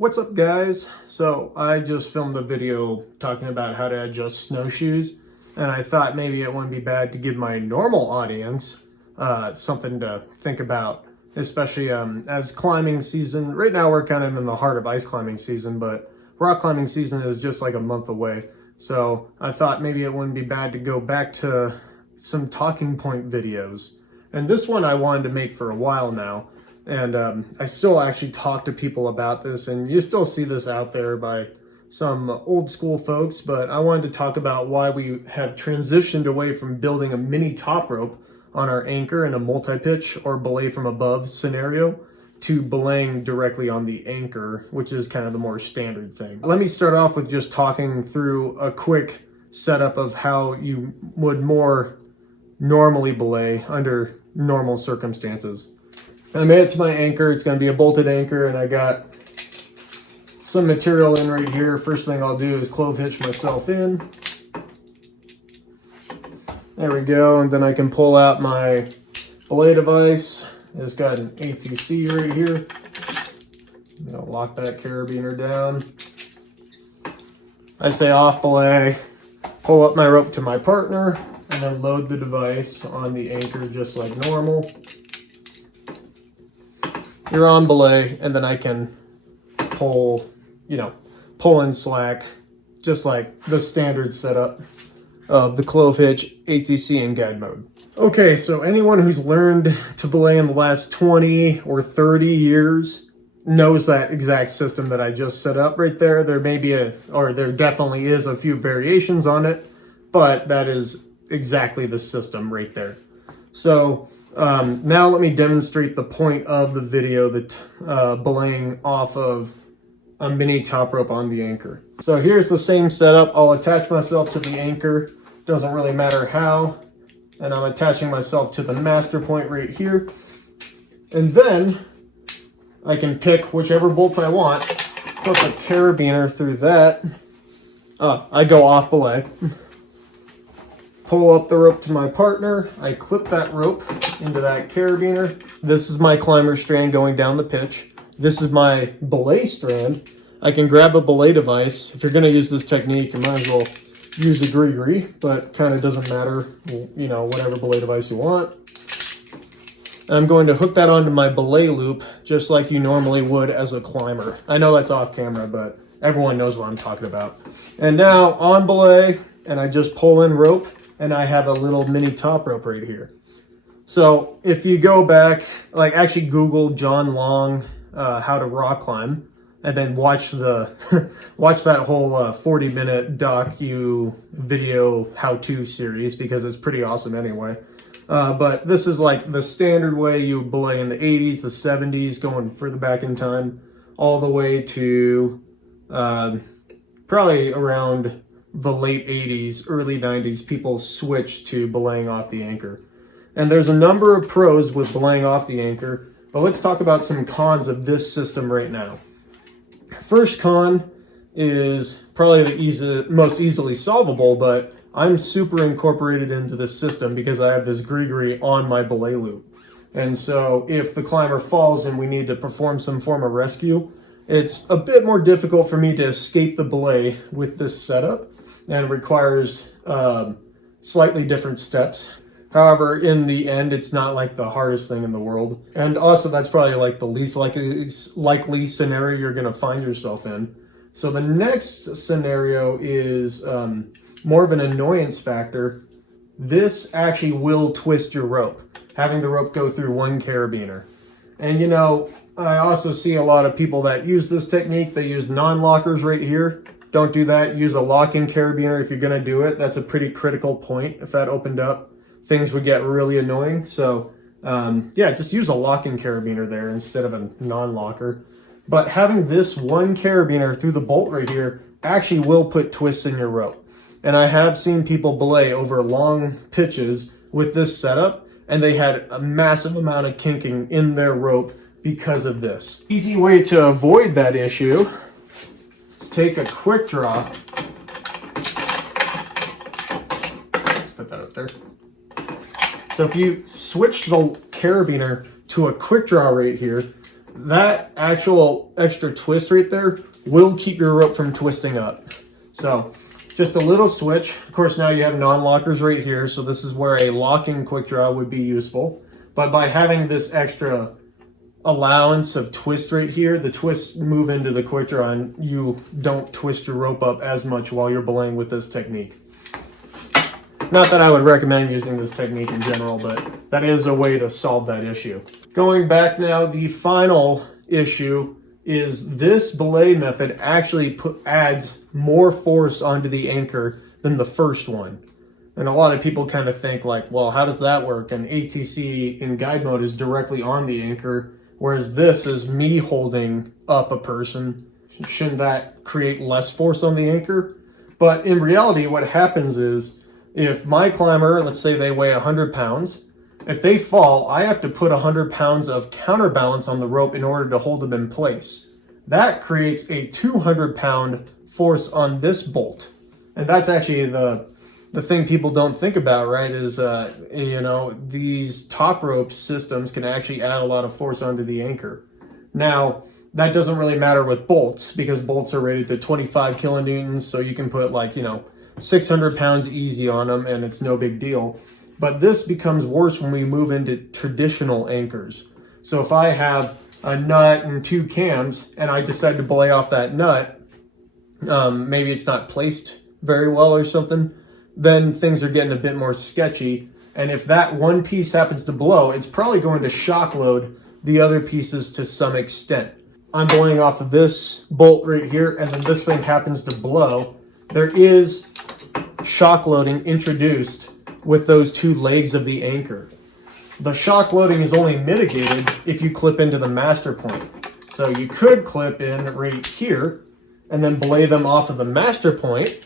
What's up, guys? So I just filmed a video talking about how to adjust snowshoes, and I thought maybe it wouldn't be bad to give my normal audience something to think about, especially as climbing season. Right now we're kind of in the heart of ice climbing season, but rock climbing season is just like a month away. So I thought maybe it wouldn't be bad to go back to some talking point videos. And this one I wanted to make for a while now. And I still actually talk to people about this, and you still see this out there by some old school folks, but I wanted to talk about why we have transitioned away from building a mini top rope on our anchor in a multi-pitch or belay from above scenario to belaying directly on the anchor, which is kind of the more standard thing. Let me start off with just talking through a quick setup of how you would more normally belay under normal circumstances. I made it to my anchor. It's going to be a bolted anchor, and I got some material in right here. First thing I'll do is clove hitch myself in. There we go, and then I can pull out my belay device. It's got an ATC right here. I'm going to lock that carabiner down. I say off belay, pull up my rope to my partner, and then load the device on the anchor just like normal. You're on belay, and then I can pull and slack, just like the standard setup of the clove hitch, ATC, and guide mode. Okay, so anyone who's learned to belay in the last 20 or 30 years knows that exact system that I just set up right there. There definitely is a few variations on it, but that is exactly the system right there. So now let me demonstrate the point of the video, that belaying off of a mini top rope on the anchor. So here's the same setup. I'll attach myself to the anchor, doesn't really matter how, and I'm attaching myself to the master point right here. And then I can pick whichever bolt I want, put the carabiner through that. I go off belay. Pull up the rope to my partner. I clip that rope into that carabiner. This is my climber strand going down the pitch. This is my belay strand. I can grab a belay device. If you're going to use this technique, you might as well use a gree-gree, but kind of doesn't matter, whatever belay device you want. And I'm going to hook that onto my belay loop just like you normally would as a climber. I know that's off camera, but everyone knows what I'm talking about. And now on belay, and I just pull in rope, and I have a little mini top rope right here. So if you go back, actually Google John Long, how to rock climb, and then watch watch that whole 40-minute docu video how-to series, because it's pretty awesome anyway. But this is like the standard way you belay in the 80s, the 70s, going further back in time, all the way to probably around the late 80s, early 90s, people switched to belaying off the anchor. And there's a number of pros with belaying off the anchor, but let's talk about some cons of this system right now. First con is probably the most easily solvable, but I'm super incorporated into this system because I have this gree-gree on my belay loop. And so if the climber falls and we need to perform some form of rescue, it's a bit more difficult for me to escape the belay with this setup, and requires slightly different steps. However, in the end, it's not like the hardest thing in the world. And also, that's probably like the least likely scenario you're going to find yourself in. So the next scenario is more of an annoyance factor. This actually will twist your rope, having the rope go through one carabiner. And I also see a lot of people that use this technique. They use non-lockers right here. Don't do that. Use a lock-in carabiner if you're going to do it. That's a pretty critical point. If that opened up, things would get really annoying. So, just use a lock-in carabiner there instead of a non-locker. But having this one carabiner through the bolt right here actually will put twists in your rope. And I have seen people belay over long pitches with this setup, and they had a massive amount of kinking in their rope because of this. Easy way to avoid that issue is take a quick draw. Let's put that up there. So if you switch the carabiner to a quick draw right here, that actual extra twist right there will keep your rope from twisting up. So just a little switch. Of course, now you have non-lockers right here, so this is where a locking quick draw would be useful. But by having this extra allowance of twist right here, the twists move into the quick draw and you don't twist your rope up as much while you're belaying with this technique. Not that I would recommend using this technique in general, but that is a way to solve that issue. Going back now, the final issue is this belay method actually adds more force onto the anchor than the first one. And a lot of people kind of think like, well, how does that work? And ATC in guide mode is directly on the anchor, whereas this is me holding up a person. Shouldn't that create less force on the anchor? But in reality, what happens is, if my climber, let's say they weigh 100 pounds, if they fall, I have to put 100 pounds of counterbalance on the rope in order to hold them in place. That creates a 200-pound force on this bolt. And that's actually the thing people don't think about, right, is, these top rope systems can actually add a lot of force onto the anchor. Now, that doesn't really matter with bolts because bolts are rated to 25 kilonewtons, so you can put 600 pounds easy on them and it's no big deal. But this becomes worse when we move into traditional anchors. So if I have a nut and two cams and I decide to belay off that nut, maybe it's not placed very well or something, then things are getting a bit more sketchy. And if that one piece happens to blow, it's probably going to shock load the other pieces to some extent. I'm belaying off of this bolt right here, and then this thing happens to blow. There is shock loading introduced with those two legs of the anchor. The shock loading is only mitigated if you clip into the master point. So you could clip in right here and then belay them off of the master point.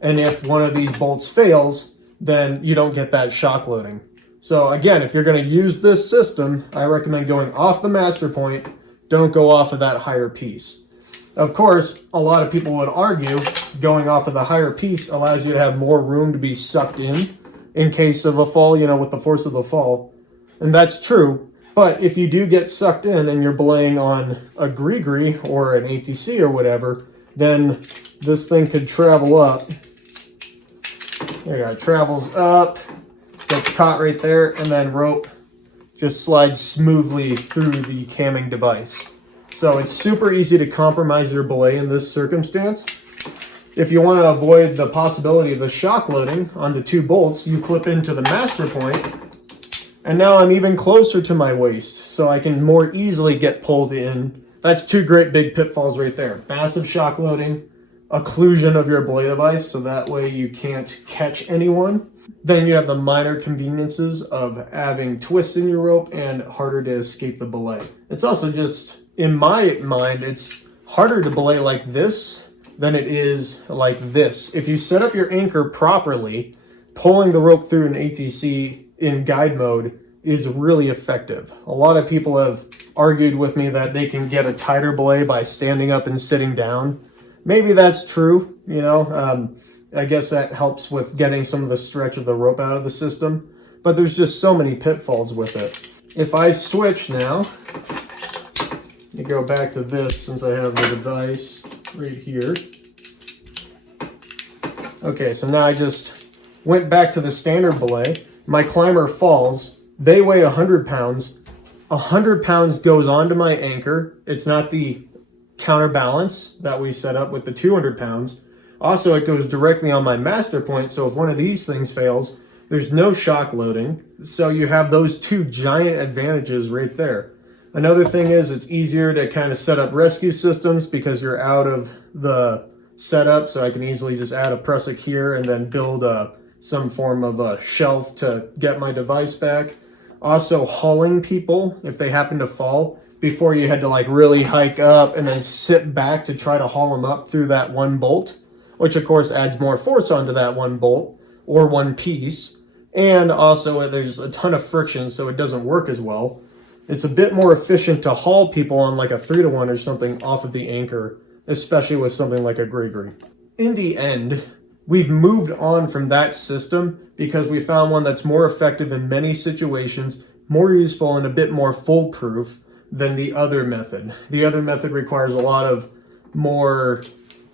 And if one of these bolts fails, then you don't get that shock loading. So again, if you're going to use this system, I recommend going off the master point. Don't go off of that higher piece. Of course, a lot of people would argue going off of the higher piece allows you to have more room to be sucked in case of a fall, with the force of the fall. And that's true. But if you do get sucked in and you're belaying on a gree or an ATC or whatever, then this thing could travel up. There you go, it travels up, gets caught right there, and then rope just slides smoothly through the camming device. So it's super easy to compromise your belay in this circumstance. If you want to avoid the possibility of the shock loading on the two bolts, you clip into the master point, and now I'm even closer to my waist, so I can more easily get pulled in. That's two great big pitfalls right there. Massive shock loading, occlusion of your belay device, so that way you can't catch anyone. Then you have the minor conveniences of having twists in your rope and harder to escape the belay. It's also just, in my mind, it's harder to belay like this than it is like this. If you set up your anchor properly, pulling the rope through an ATC in guide mode is really effective. A lot of people have argued with me that they can get a tighter belay by standing up and sitting down. Maybe that's true, I guess that helps with getting some of the stretch of the rope out of the system, but there's just so many pitfalls with it. If I switch now, you go back to this since I have the device right here. Okay, so now I just went back to the standard belay. My climber falls. They weigh 100 pounds. 100 pounds goes onto my anchor. It's not the counterbalance that we set up with the 200 pounds. Also, it goes directly on my master point, so if one of these things fails, there's no shock loading. So you have those two giant advantages right there. Another thing is it's easier to kind of set up rescue systems because you're out of the setup, so I can easily just add a prusik here and then build some form of a shelf to get my device back. Also, hauling people, if they happen to fall, before you had to really hike up and then sit back to try to haul them up through that one bolt, which of course adds more force onto that one bolt or one piece. And also there's a ton of friction, so it doesn't work as well. It's a bit more efficient to haul people on like a 3-to-1 or something off of the anchor, especially with something like a gree. In the end, we've moved on from that system because we found one that's more effective in many situations, more useful and a bit more foolproof than the other method. The other method requires a lot of more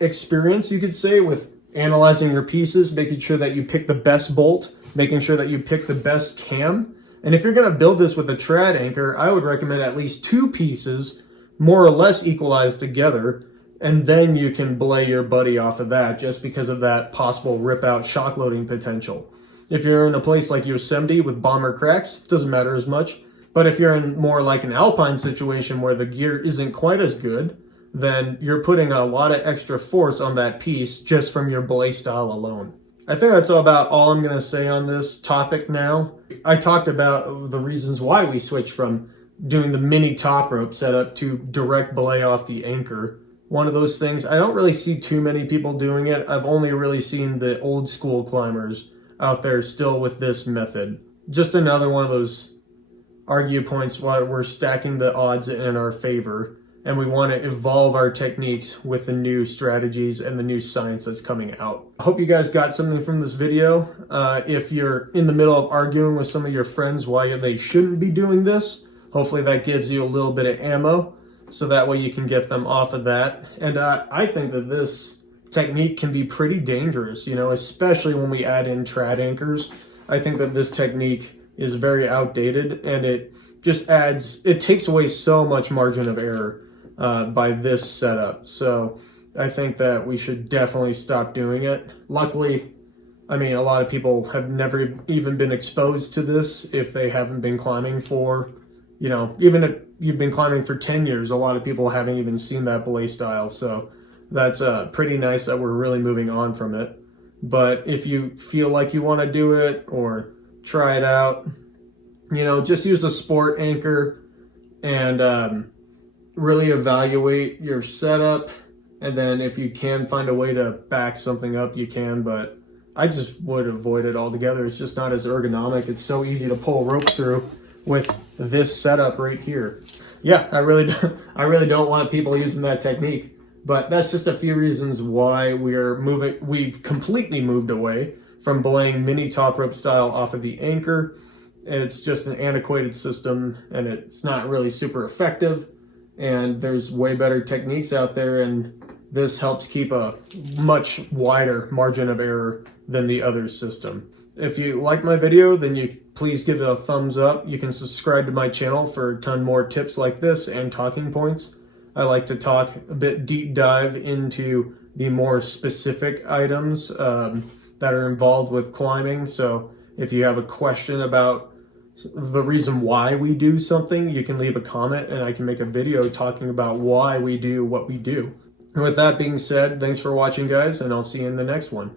experience, you could say, with analyzing your pieces, making sure that you pick the best bolt, making sure that you pick the best cam. And if you're going to build this with a trad anchor, I would recommend at least 2 pieces more or less equalized together, and then you can belay your buddy off of that, just because of that possible rip out shock loading potential. If you're in a place like Yosemite with bomber cracks, it doesn't matter as much. But if you're in more like an alpine situation where the gear isn't quite as good, then you're putting a lot of extra force on that piece just from your belay style alone. I think that's about all I'm going to say on this topic now. I talked about the reasons why we switched from doing the mini top rope setup to direct belay off the anchor. One of those things, I don't really see too many people doing it. I've only really seen the old school climbers out there still with this method. Just another one of those argue points why we're stacking the odds in our favor, and we want to evolve our techniques with the new strategies and the new science that's coming out. I hope you guys got something from this video. If you're in the middle of arguing with some of your friends why they shouldn't be doing this, hopefully that gives you a little bit of ammo, so that way you can get them off of that. And I think that this technique can be pretty dangerous, you know, especially when we add in trad anchors. I think that this technique is very outdated, and it just it takes away so much margin of error by this setup. So I think that we should definitely stop doing it. Luckily, I mean, a lot of people have never even been exposed to this if they haven't been climbing for, you know, even if you've been climbing for 10 years, a lot of people haven't even seen that belay style. So that's pretty nice that we're really moving on from it. But if you feel like you want to do it or try it out, you know, just use a sport anchor and really evaluate your setup. And then if you can find a way to back something up, you can, but I just would avoid it altogether. It's just not as ergonomic. It's so easy to pull rope through with this setup right here. Yeah, I really don't want people using that technique. But that's just a few reasons why we've completely moved away from belaying mini top rope style off of the anchor. It's just an antiquated system, and it's not really super effective, and there's way better techniques out there, and this helps keep a much wider margin of error than the other system. If you like my video, then you please give it a thumbs up. You can subscribe to my channel for a ton more tips like this and talking points. I like to talk a bit deep dive into the more specific items that are involved with climbing. So if you have a question about the reason why we do something, you can leave a comment and I can make a video talking about why we do what we do. And with that being said, thanks for watching, guys, and I'll see you in the next one.